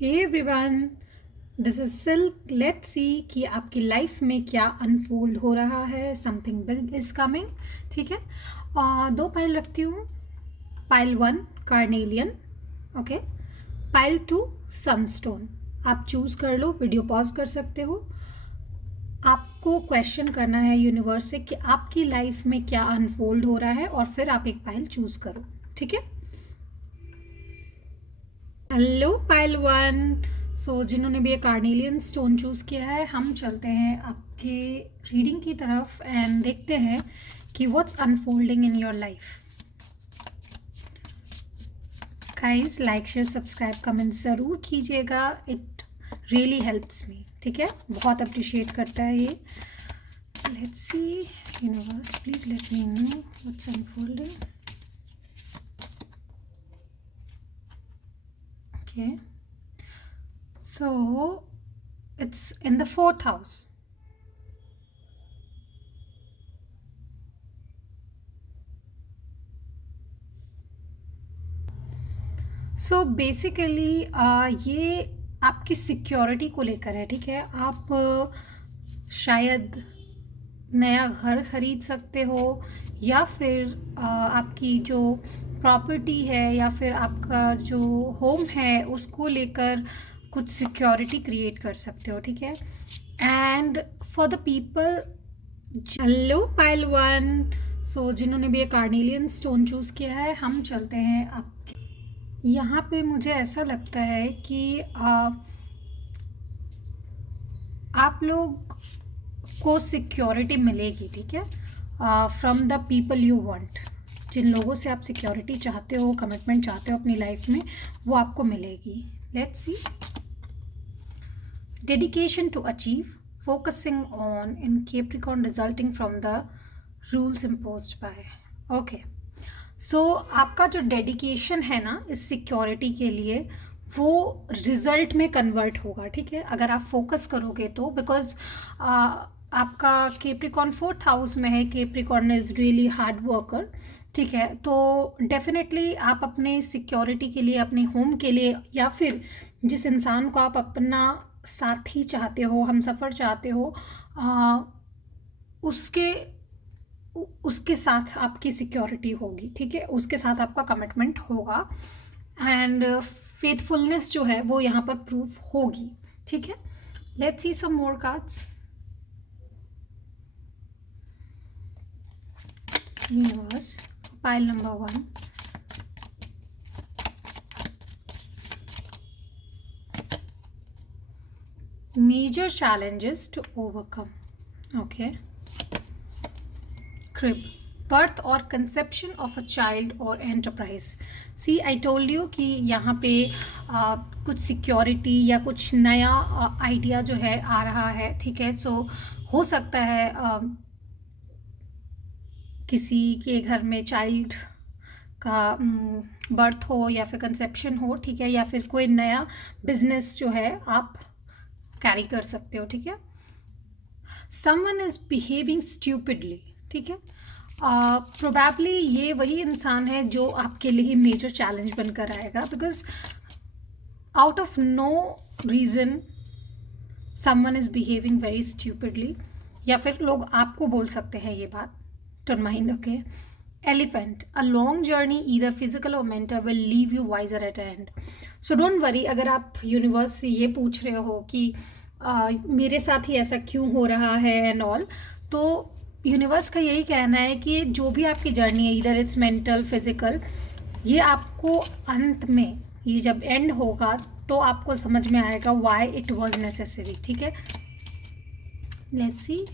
Hey everyone, this is Silk. Let's see कि आपकी life में क्या अनफोल्ड हो रहा है। Something big is coming. ठीक है। दो पाइल रखती हूँ। Pile 1 carnelian, okay. Pile 2 sunstone. आप चूज कर लो, वीडियो पॉज कर सकते हो। आपको क्वेश्चन करना है यूनिवर्स से कि आपकी लाइफ में क्या अनफोल्ड हो रहा है, और फिर आप एक पाइल चूज करो। ठीक है। Hello pile 1। सो जिन्होंने भी ये कार्नेलियन स्टोन चूज़ किया है, हम चलते हैं आपके रीडिंग की तरफ एंड देखते हैं कि what's unfolding in your life. Guys, like share subscribe comment ज़रूर कीजिएगा। It really helps me. ठीक है, बहुत अप्रिशिएट करता है ये। Let's see universe, please let me know what's unfolding. Okay, so it's in the 4th house. So basically ये आपकी सिक्योरिटी को लेकर है। ठीक है। आप शायद नया घर खरीद सकते हो, या फिर आपकी जो प्रॉपर्टी है या फिर आपका जो होम है उसको लेकर कुछ सिक्योरिटी क्रिएट कर सकते हो। ठीक है। And for the people, hello pile 1। सो जिन्होंने भी ये कार्नेलियन स्टोन चूज़ किया है, हम चलते हैं आपके यहाँ पे। मुझे ऐसा लगता है कि आप लोग को सिक्योरिटी मिलेगी। ठीक है, from the people you want. जिन लोगों से आप सिक्योरिटी चाहते हो, कमिटमेंट चाहते हो अपनी लाइफ में, वो आपको मिलेगी। Let's see. Dedication to achieve, focusing on in Capricorn resulting from the rules imposed by. Okay, so आपका जो डेडिकेशन है ना इस सिक्योरिटी के लिए, वो रिजल्ट में कन्वर्ट होगा। ठीक है, अगर आप फोकस करोगे तो। बिकॉज आपका कैप्रिकॉर्न 4th हाउस में है। Capricorn is really hard worker. ठीक है, तो डेफिनेटली आप अपने सिक्योरिटी के लिए, अपने होम के लिए, या फिर जिस इंसान को आप अपना साथी चाहते हो, हम सफ़र चाहते हो, उसके उसके साथ आपकी सिक्योरिटी होगी। ठीक है, उसके साथ आपका कमिटमेंट होगा एंड फेथफुलनेस जो है वो यहाँ पर प्रूफ होगी। ठीक है। Let's see some more cards. Universe, pile number 1। Major challenges to overcome. Okay. Crib, birth or conception of a child or enterprise. See, I told you कि यहाँ पे कुछ सिक्योरिटी या कुछ नया आइडिया जो है आ रहा है। ठीक है, सो हो सकता है किसी के घर में चाइल्ड का बर्थ हो या फिर कंसेप्शन हो। ठीक है, या फिर कोई नया बिजनेस जो है आप कैरी कर सकते हो। ठीक है। Someone is behaving stupidly. ठीक है, प्रोबेबली ये वही इंसान है जो आपके लिए मेजर चैलेंज बनकर आएगा। Because out of no reason someone is behaving very stupidly, या फिर लोग आपको बोल सकते हैं ये बात। Don't mind. Okay. Elephant, a long journey either physical or mental will leave you wiser at end. So don't worry, अगर आप यूनिवर्स से ये पूछ रहे हो कि मेरे साथ ही ऐसा क्यों हो रहा है एंड ऑल, तो यूनिवर्स का यही कहना है कि जो भी आपकी जर्नी है, इधर इट्स मेंटल फिजिकल, ये आपको अंत में, ये जब एंड होगा तो आपको समझ में आएगा व्हाई इट वाज नेसेसरी। ठीक है। Let's see.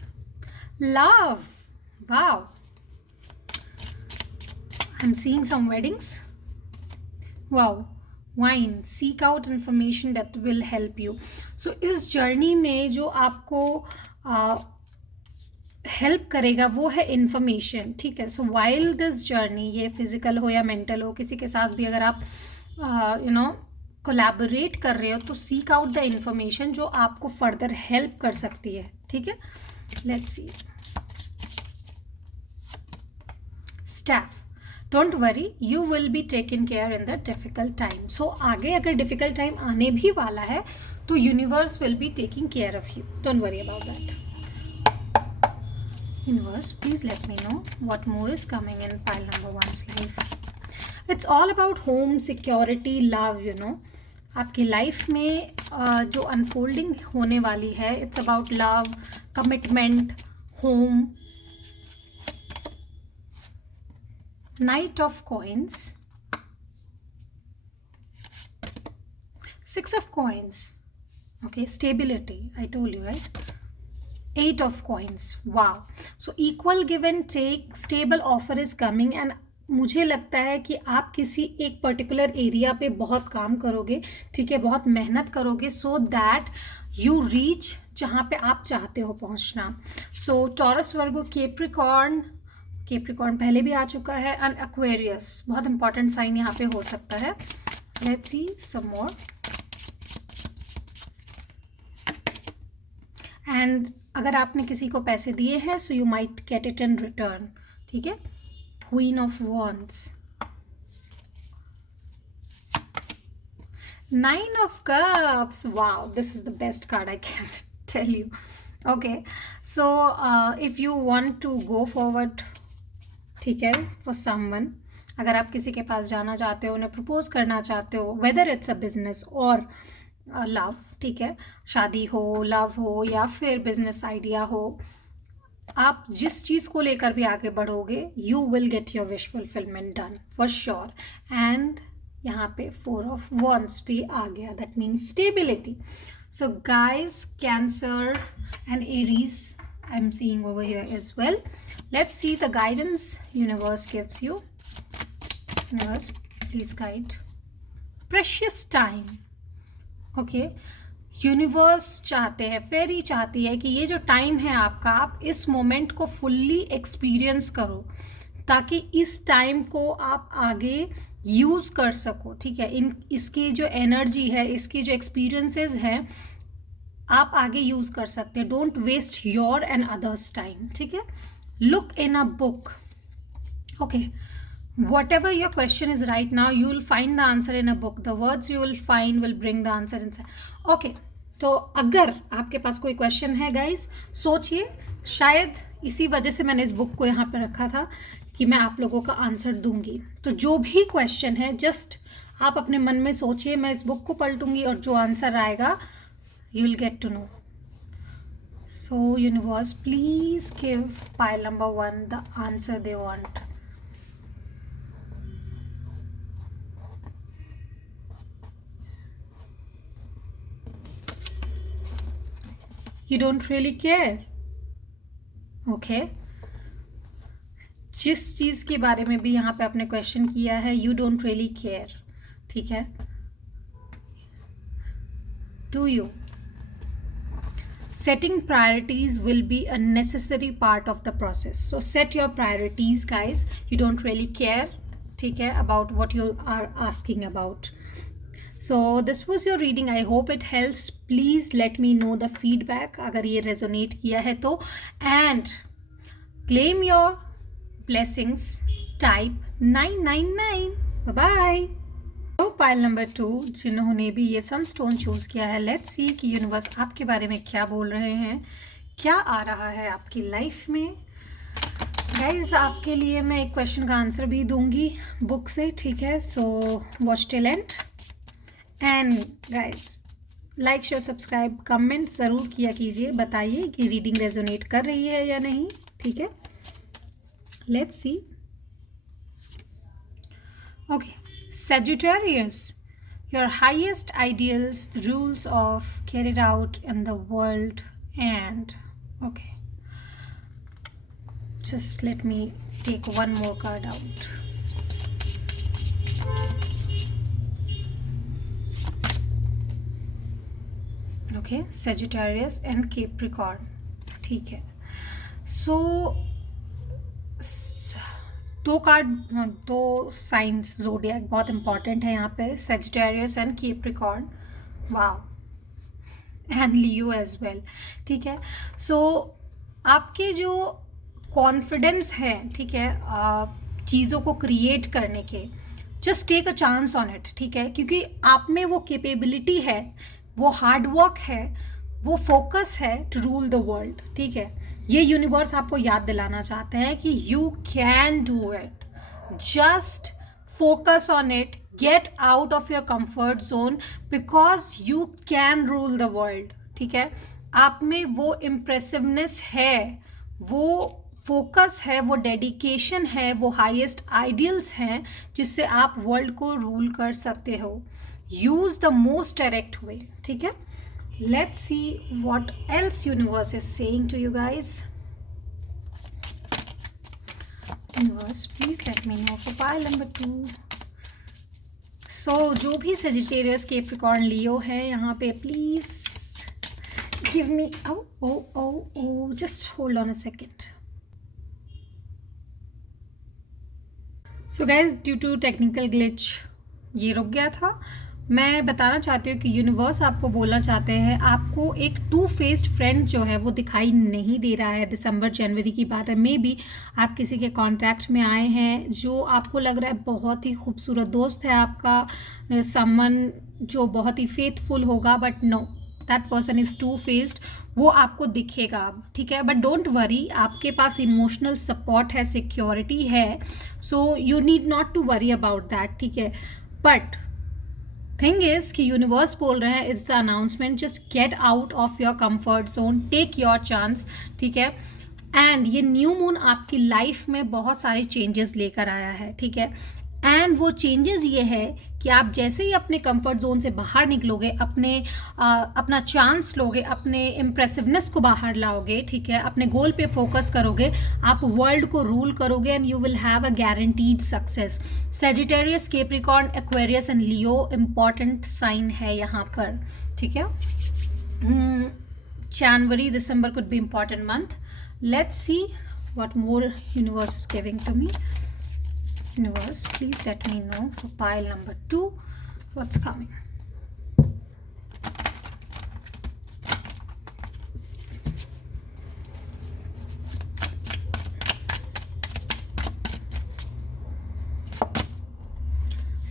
Love, wow, I am seeing some weddings. Wow. Wine, seek out information that will help you. So इस जर्नी में जो आपको हेल्प करेगा वो है इन्फॉर्मेशन। ठीक है, सो वाइल दिस जर्नी, ये फिजिकल हो या मेंटल हो, किसी के साथ भी अगर आप कोलैबोरेट कर रहे हो, तो सीक आउट द इन्फॉर्मेशन जो आपको फर्दर हेल्प कर सकती है। ठीक है। Let's see. Staff, don't worry, you will be taken care in the difficult time. So आगे अगर डिफ़िकल्ट टाइम आने भी वाला है तो universe will be taking care of you. Don't worry about that. Universe, please let me know what more is coming in pile number one's life. It's all about home, security, love, you know. आपकी life में जो unfolding होने वाली है, it's about love, commitment, home. Night of coins, 6 of coins, okay, stability, I told you, right? 8 of coins, wow. So equal give and take, stable offer is coming. And मुझे लगता है कि आप किसी एक पर्टिकुलर एरिया पे बहुत काम करोगे, ठीक है, बहुत मेहनत करोगे, सो दैट यू रीच जहाँ पे आप चाहते हो पहुँचना. सो टॉरस, वर्गो, केप्रिकॉर्न, केप्रिकॉर्न पहले भी आ चुका है, एंड एक्वेरियस बहुत इंपॉर्टेंट साइन यहाँ पे हो सकता है. Let's see some more. And अगर आपने किसी को पैसे दिए हैं so you might get it in return, ठीक है. Queen of wands, 9 of cups, wow, this is the best card I can tell you. Okay, so if you want to go forward, ठीक है, for someone, अगर आप किसी के पास जाना चाहते हो, उन्हें प्रपोज करना चाहते हो, whether it's a business or love, ठीक है, शादी हो, लव हो या फिर बिजनेस आइडिया हो, आप जिस चीज़ को लेकर भी आगे बढ़ोगे, you will get your wish fulfilment done for sure. And यहाँ पे 4 of wands भी आ गया, that means stability. So guys, Cancer and Aries I am seeing over here as well. Let's see the guidance universe gives you. Universe, please guide. Precious time, okay. Universe चाहते हैं, फेरी चाहती है कि ये जो टाइम है आपका, आप इस मोमेंट को फुल्ली एक्सपीरियंस करो ताकि इस टाइम को आप आगे यूज़ कर सको, ठीक है. इसकी जो एनर्जी है, इसकी जो एक्सपीरियंसेस हैं, आप आगे यूज़ कर सकते हैं. Don't waste your and others time, ठीक है. Look in a book, okay. Whatever your question is right now, you will find the answer in a book. The words you will find will bring the answer inside. Okay, तो अगर आपके पास कोई question है guys, सोचिए. शायद इसी वजह से मैंने इस बुक को यहाँ पे रखा था कि मैं आप लोगों का आंसर दूंगी. तो जो भी क्वेश्चन है, जस्ट आप अपने मन में सोचिए, मैं इस बुक को पलटूंगी और जो आंसर आएगा you will get to know. So universe, please give pile number 1 the answer they want. You don't really care, okay. जिस चीज़ के बारे में भी यहाँ पे आपने क्वेश्चन किया है, you don't really care, ठीक है. Do you? Setting priorities will be a necessary part of the process. So set your priorities, guys. You don't really care, ठीक है, about what you are asking about. So this was your reading. I hope it helps. Please let me know the feedback अगर ये resonate किया है तो. And claim your blessings. Type 999. Bye bye. तो pile number 2, जिन्होंने भी ये Sunstone choose किया है, लेट्स सी कि यूनिवर्स आपके बारे में क्या बोल रहे हैं, क्या आ रहा है आपकी लाइफ में. गाइज, आपके लिए मैं एक क्वेश्चन का आंसर भी दूंगी बुक से, ठीक है. So watch till and. And guys, like, share, subscribe, comment ज़रूर किया कीजिए. बताइए कि रीडिंग रेजोनेट कर रही है या नहीं, ठीक है. Let's C. Okay, Sagittarius, your highest ideals, the rules of carried out in the world, and okay, just let me take one more card out. Okay, Sagittarius and Capricorn, ठीक है. So दो कार्ड, दो science zodiac बहुत important है यहाँ पे. Sagittarius and Capricorn, wow, and Leo as well, ठीक है. सो आपके जो कॉन्फिडेंस है, ठीक है, चीज़ों को क्रिएट करने के, just take a chance on it, ठीक है, क्योंकि आप में वो कैपेबिलिटी है, वो हार्डवर्क है, वो फोकस है टू रूल द वर्ल्ड, ठीक है। ये यूनिवर्स आपको याद दिलाना चाहते हैं कि you can do it, just focus on it, get out of your comfort zone because you can rule the world, ठीक है। आप में वो इम्प्रेसिवनेस है, वो फोकस है, वो डेडिकेशन है, वो हाईएस्ट आइडियल्स हैं जिससे आप वर्ल्ड को रूल कर सकते हो। Use the most direct way, ठीक है। Let's see what else universe is saying to you guys. Universe, please let me know for pile number 2. So जो भी Sagittarius, Capricorn, Leo है यहाँ पे, please give me just hold on a second. So guys, due to technical glitch ये रुक गया था। मैं बताना चाहती हूँ कि यूनिवर्स आपको बोलना चाहते हैं, आपको एक टू फेस्ड फ्रेंड जो है वो दिखाई नहीं दे रहा है। दिसंबर जनवरी की बात है, मे बी आप किसी के कांटेक्ट में आए हैं जो आपको लग रहा है बहुत ही खूबसूरत दोस्त है आपका, समवन जो बहुत ही फेथफुल होगा, but no, that person is two faced, वो आपको दिखेगा अब, ठीक है। बट डोंट वरी, आपके पास इमोशनल सपोर्ट है, सिक्योरिटी है, so you need not to worry about that, ठीक है। बट थिंग इज कि यूनिवर्स बोल रहे हैं, is the announcement, just get out of your comfort zone, take your chance, ठीक है। एंड ये न्यू मून आपकी लाइफ में बहुत सारे चेंजेस लेकर आया है, ठीक है। एंड वो चेंजेस ये है कि आप जैसे ही अपने कंफर्ट जोन से बाहर निकलोगे, अपना चांस लोगे, अपने इम्प्रेसिवनेस को बाहर लाओगे, ठीक है, अपने गोल पे फोकस करोगे, आप वर्ल्ड को रूल करोगे and you will have a guaranteed success. Sagittarius, Capricorn, Aquarius and Leo important sign है यहाँ पर, ठीक है। January, December could be important month. Let's see what more universe is giving to me. Universe, please let me know for pile number 2 what's coming.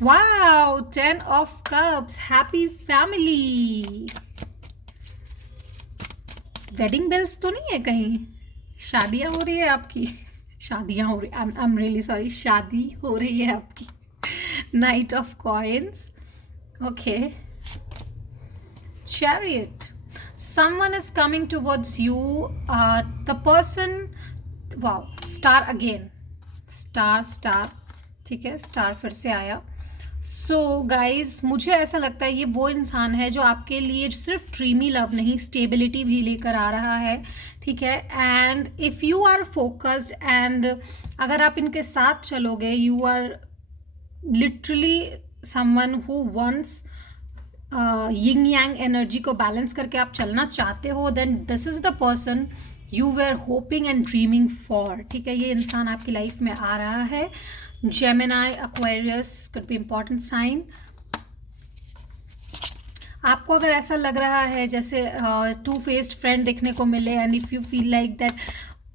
Wow, 10 of cups, happy family. Wedding bells तो नहीं है कहीं? शादियां हो रही है आपकी? शादियाँ हो रही, आई एम रियली सॉरी, शादी हो रही है आपकी। Night of coins, okay. Chariot, someone is coming towards you, the person, wow, star again, star, ठीक है, स्टार फिर से आया। सो गाइज, मुझे ऐसा लगता है ये वो इंसान है जो आपके लिए सिर्फ ड्रीमी लव नहीं, स्टेबिलिटी भी लेकर आ रहा है, ठीक है। And if you are focused and अगर आप इनके साथ चलोगे, you are literally someone who wants yin yang energy को बैलेंस करके आप चलना चाहते हो, then this is the person you were hoping and dreaming for, ठीक है। ये इंसान आपकी लाइफ में आ रहा है। Gemini, Aquarius could be important sign. आपको अगर ऐसा लग रहा है जैसे टू फेस्ड फ्रेंड देखने को मिले, and if you feel like that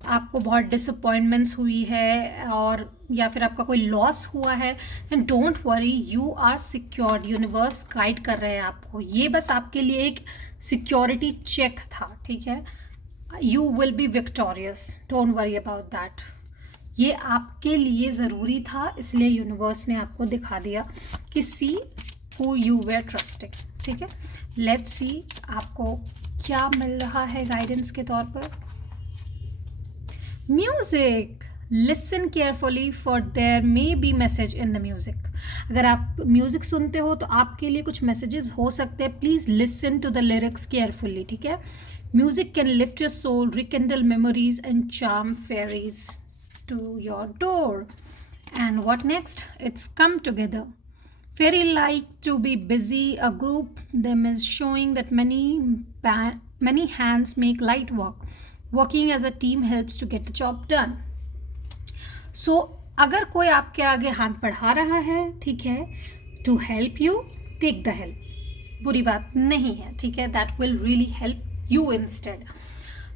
आपको बहुत डिसअपॉइंटमेंट्स हुई है और या फिर आपका कोई लॉस हुआ है, and don't worry, you are secured. Universe guide कर रहे हैं आपको, ये बस आपके लिए एक सिक्योरिटी चेक था, ठीक है। You will B victorious, don't worry about that. ये आपके लिए ज़रूरी था, इसलिए यूनिवर्स ने आपको दिखा दिया कि see who you were trusting, ठीक है। लेट्स सी आपको क्या मिल रहा है गाइडेंस के तौर पर। Music, listen carefully for there may be message in the music. अगर आप म्यूजिक सुनते हो तो आपके लिए कुछ मैसेजेस हो सकते हैं, please listen to the lyrics carefully, ठीक है। Music can lift your soul, rekindle memories and charm fairies to your door. And what next? It's come together. Fairy like to be busy. A group them is showing that many hands make light work. Working as a team helps to get the job done. So अगर कोई आपके आगे हाथ बढ़ा रहा है, ठीक है, to help you, take the help. बुरी बात नहीं है, ठीक है, that will really help you instead.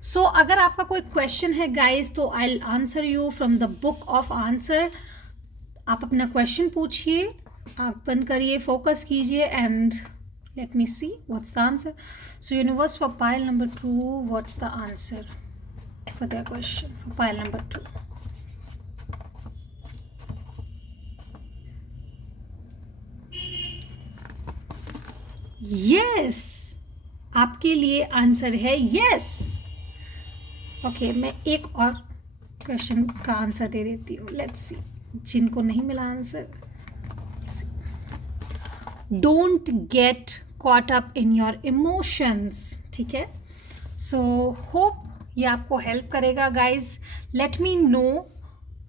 सो अगर आपका कोई क्वेश्चन है गाइज, तो I will answer you from the book of answer, आप अपना क्वेश्चन पूछिए, आँख बंद करिए, फोकस कीजिए and let me see what's the answer. So universe, for pile number 2, what's the answer for their question for pile number 2? Yes, आपके लिए answer है yes. ओके, मैं एक और क्वेश्चन का आंसर दे देती हूँ. लेट्स सी जिनको नहीं मिला answer. Don't get caught up in your emotions. ठीक है, सो होप ये आपको हेल्प करेगा गाइज. लेट मी नो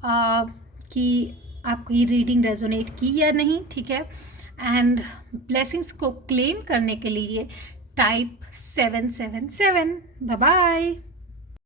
कि आपको ये रीडिंग रेजोनेट की या नहीं. ठीक है, एंड ब्लेसिंग्स को क्लेम करने के लिए टाइप 777. Bye bye.